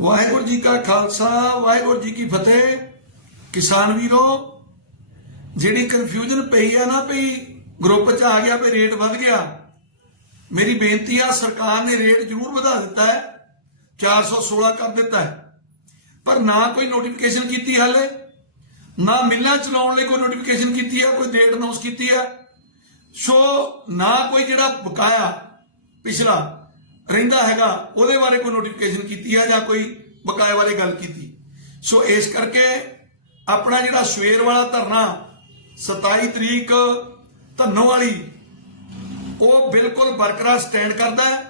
ਵਾਹਿਗੁਰੂ ਜੀ ਕਾ ਖਾਲਸਾ, ਵਾਹਿਗੁਰੂ ਜੀ ਕੀ ਫਤਿਹ। ਕਿਸਾਨ ਵੀਰੋ, ਜਿਹੜੀ ਕਨਫਿਊਜ਼ਨ ਪਈ ਆ ਨਾ ਪਈ ਗਰੁੱਪ 'ਚ ਆ ਗਿਆ, ਵੀ ਰੇਟ ਵੱਧ ਗਿਆ, ਮੇਰੀ ਬੇਨਤੀ ਆ, ਸਰਕਾਰ ਨੇ ਰੇਟ ਜ਼ਰੂਰ ਵਧਾ ਦਿੱਤਾ ਹੈ 416 ਕਰ ਦਿੱਤਾ ਹੈ। ਪਰ ਨਾ ਕੋਈ ਨੋਟੀਫਿਕੇਸ਼ਨ ਕੀਤੀ ਹਾਲੇ, ਨਾ ਮਿੱਲਾਂ ਚਲਾਉਣ ਲਈ ਕੋਈ ਨੋਟੀਫਿਕੇਸ਼ਨ ਕੀਤੀ ਆ, ਕੋਈ ਡੇਟ ਅਨਾਉਂਸ ਕੀਤੀ ਆ। ਸੋ ਨਾ ਕੋਈ ਜਿਹੜਾ ਬਕਾਇਆ, ਪਿਛਲਾ ਰਹਿੰਦਾ ਹੈਗਾ, ਉਹਦੇ ਬਾਰੇ ਕੋਈ ਨੋਟੀਫਿਕੇਸ਼ਨ ਕੀਤੀ ਹੈ ਜਾਂ ਕੋਈ ਬਕਾਇਆ ਬਾਰੇ ਗੱਲ ਕੀਤੀ? ਸੋ ਇਸ ਕਰਕੇ ਆਪਣਾ ਜਿਹੜਾ ਸਵੇਰ ਵਾਲਾ ਧਰਨਾ 27 ਤਰੀਕ ਧੰਨੋ ਵਾਲੀ, ਉਹ ਬਿਲਕੁਲ ਬਰਕਰਾਰ ਸਟੈਂਡ ਕਰਦਾ ਹੈ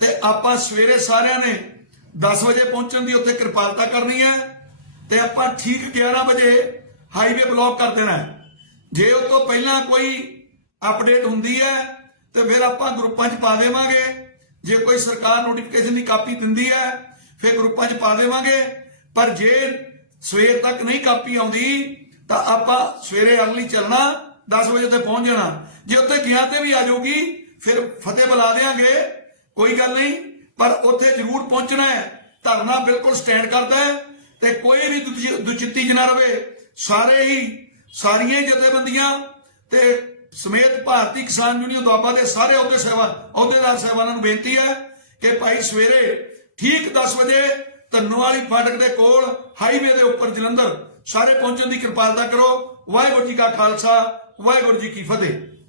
ਤੇ ਆਪਾਂ ਸਵੇਰੇ ਸਾਰਿਆਂ ਨੇ 10 ਵਜੇ ਪਹੁੰਚਣ ਦੀ ਉੱਥੇ ਕਿਰਪਾਲਤਾ ਕਰਨੀ ਹੈ ਤੇ ਆਪਾਂ ਠੀਕ 11 ਵਜੇ ਹਾਈਵੇ ਬਲੌਕ ਕਰ ਦੇਣਾ ਜੇ ਉਹ ਤੋਂ ਪਹਿਲਾਂ ਕੋਈ ਅਪਡੇਟ ਹੁੰਦੀ ਹੈ, ਤੇ ਫਿਰ ਆਪਾਂ ਗਰੁੱਪਾਂ 'ਚ ਪਾ ਦੇਵਾਂਗੇ। ਜੇ ਕੋਈ ਸਰਕਾਰ ਨੋਟੀਫਿਕੇਸ਼ਨ ਦੀ ਕਾਪੀ ਦਿੰਦੀ ਹੈ, ਫਿਰ ਗਰੁੱਪਾਂ 'ਚ ਪਾ ਦੇਵਾਂਗੇ। ਪਰ ਜੇ ਸਵੇਰ ਤੱਕ ਨਹੀਂ ਕਾਪੀ ਆਉਂਦੀ, ਤਾਂ ਆਪਾਂ ਸਵੇਰੇ ਅਰਲੀ ਚੱਲਣਾ 10 ਵਜੇ ਤੇ ਪਹੁੰਚ ਜਾਣਾ। ਜੇ ਉੱਥੇ ਗਿਆ ਤੇ ਵੀ ਆ ਜਾਊਗੀ, ਫਿਰ ਫਤਿਹ ਬੁਲਾ ਦੇਾਂਗੇ ਕੋਈ ਗੱਲ ਨਹੀਂ। ਪਰ ਉੱਥੇ ਜ਼ਰੂਰ ਪਹੁੰਚਣਾ ਹੈ। ਧਰਨਾ ਬਿਲਕੁਲ ਸਟੈਂਡ ਕਰਦਾ ਹੈ ਤੇ ਕੋਈ ਵੀ ਦੁਚਿ- ਦੁਚਿੱਤੀ ਚ ਨਾ ਰਵੇ। ਸਾਰੇ ਹੀ ਸਾਰੀਆਂ ਹੀ ਜਥੇਬੰਦੀਆਂ ਤੇ ਸਮੇਤ ਭਾਰਤੀ ਕਿਸਾਨ ਯੂਨੀਅਨ ਦੁਆਬਾ ਦੇ ਸਾਰੇ ਅਹੁਦੇ ਸੇਵਾ ਅਹੁਦੇਦਾਰ ਸਾਹਿਬਾਨਾਂ ਨੂੰ ਬੇਨਤੀ ਹੈ ਕਿ ਭਾਈ ਸਵੇਰੇ ਠੀਕ 10 ਵਜੇ ਧੰਨੋ ਵਾਲੀ ਫਾਟਕ ਦੇ ਕੋਲ ਹਾਈਵੇ ਦੇ ਉੱਪਰ ਜਲੰਧਰ ਸਾਰੇ ਪਹੁੰਚਣ ਦੀ ਕਿਰਪਾਲਤਾ ਕਰੋ। ਵਾਹਿਗੁਰੂ ਜੀ ਕਾ ਖਾਲਸਾ, ਵਾਹਿਗੁਰੂ ਜੀ ਕੀ ਫਤਿਹ।